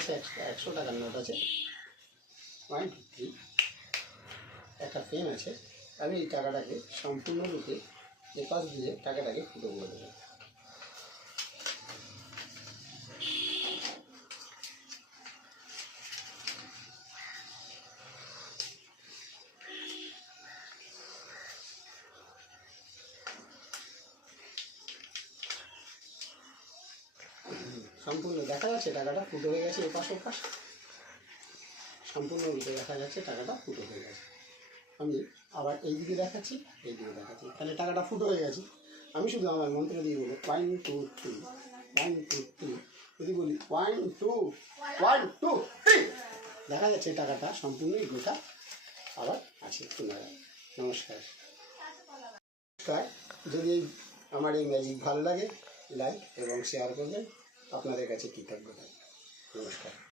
কাছে 100 টাকার নোট আছে, 1 2 3, একটা পেন আছে। আমি এই টাকাটাকে সম্পূর্ণরূপে এপাশ দিয়ে টাকাটাকে ফুটো করে দেবো। সম্পূর্ণ দেখা যাচ্ছে টাকাটা ফুটো হয়ে গেছে, এপাশ ওপাশ সম্পূর্ণরূপে দেখা যাচ্ছে টাকাটা ফুটো হয়ে গেছে। আমি আবার এই দিকে দেখাচ্ছি, এই দিকে দেখাচ্ছি, তাহলে টাকাটা ফুটো হয়ে গেছে। আমি শুধু আমার মন্ত্র দিয়ে বলবো 1 2 3, 1 2 3। যদি বলি 1 2 1 2 3, দেখা যাচ্ছে টাকাটা সম্পূর্ণই গোটা আবার আছে পুনরায়। নমস্কার। নমস্কার। যদি আমার এই ম্যাজিক ভালো লাগে, লাইক এবং শেয়ার করবেন। আপনাদের কাছে কৃতজ্ঞতা।